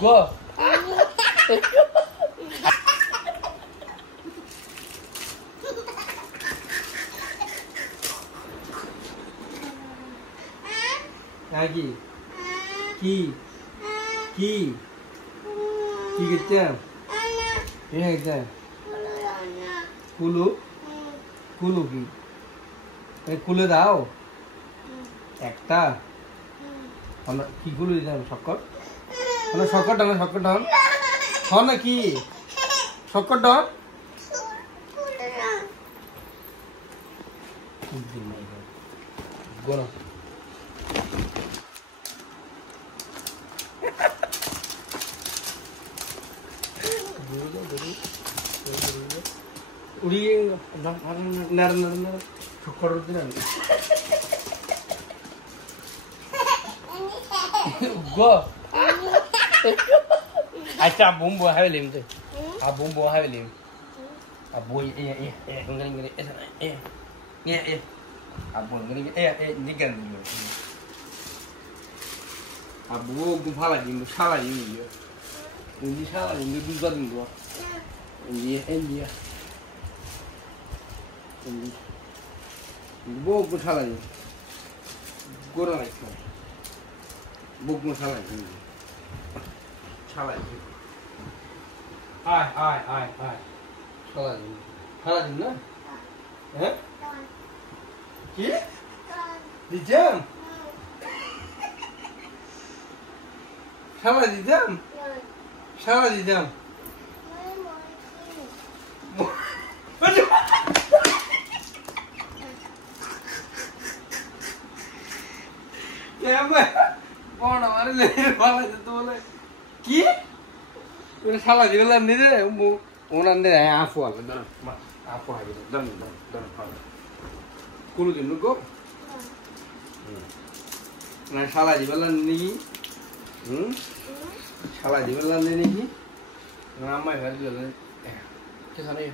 Go. Lagi. Ki. Ki. Ki kita. Ini kita. Kulu. Kulu ki. Kulu dah. Ekta. Mana ki kulu itu sokot. Mana sokot dah, sokot dah. Mana ki? Sokot dah. Gora. 우리 나는 초콜릿은 거 아차 bombo 하벨림 돼. 아 bombo 하벨림. 아 boy eh ngani eh 아 boy ngani nigan ni. 아 뭐 kumphalaji musalaji ni. Ini salah ini dua dua. Ini Bok salah ni. Gora lagi. Bok salah ni. Salah ni. Ai. Salah ni. Salah ni na? Eh? Ki? Di jam. Salah di jam. Salah di jam. Kenapa? Kau nak mana le? Malah itu le. Ki? Ini salah juga ni deh. Orang ni dah apa? Dah, apa lagi? Dah. Kulu jenuh kok. Nah salah juga ni. Salah juga ni. Ramai hari juga. Kisah ni.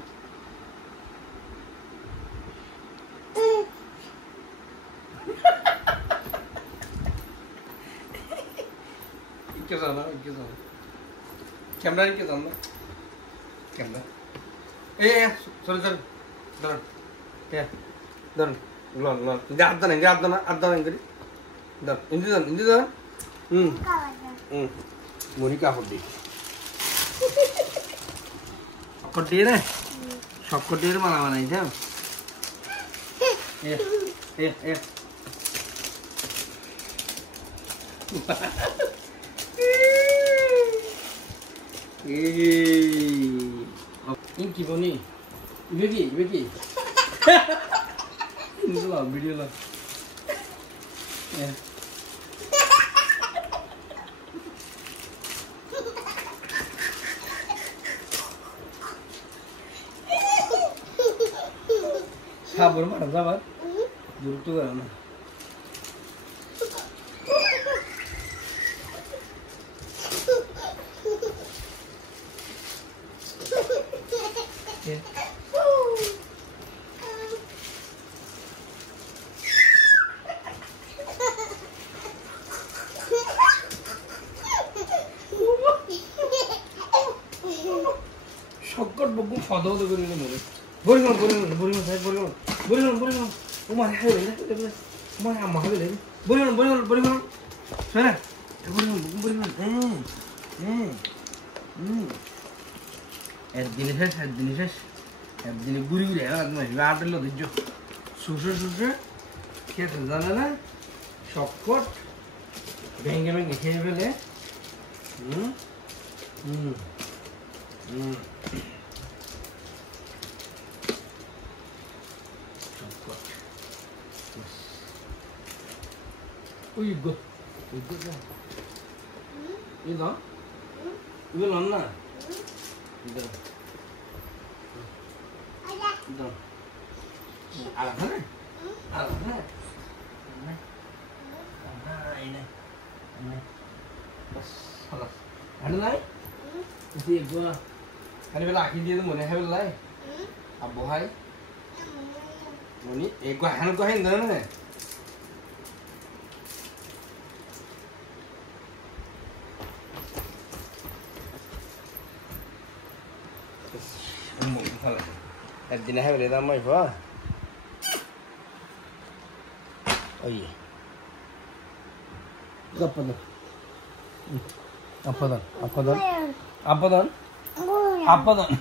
Ikut sana. Kamera ikut sana. Kamera. Sorry. Dah. Ya. Dah. Lon. Dah ada ni kiri. Dah. Ini dah. Monica hodi. Hodi ni. Shop hodi ni mana ini jam. Ya. Ini kipu ni, Ibeki. Ini lah video lah. Sabar madam sabar. Jurut tu kan. Shortcut buku father tu kiri ni mula. Boleh. Umar hai boleh. Umar amah boleh. Boleh. Sana. Boleh. Erdini guri ya, ada lo dijo. Susah. Kita sana na. Shortcut. Benge kaya boleh. Ui, good dah. Ini dah? Ini mana? Ini. Dah. Alah mana? Ini. Salah. Ada lagi? Ini gua. Kan bila akhir dia tu mana hai bila lagi? Abu hai. Ini, gua hendak ni. Din här vill jag mig för. Oj. Appadan. Appadan. Appadan. Appadan. Appadan.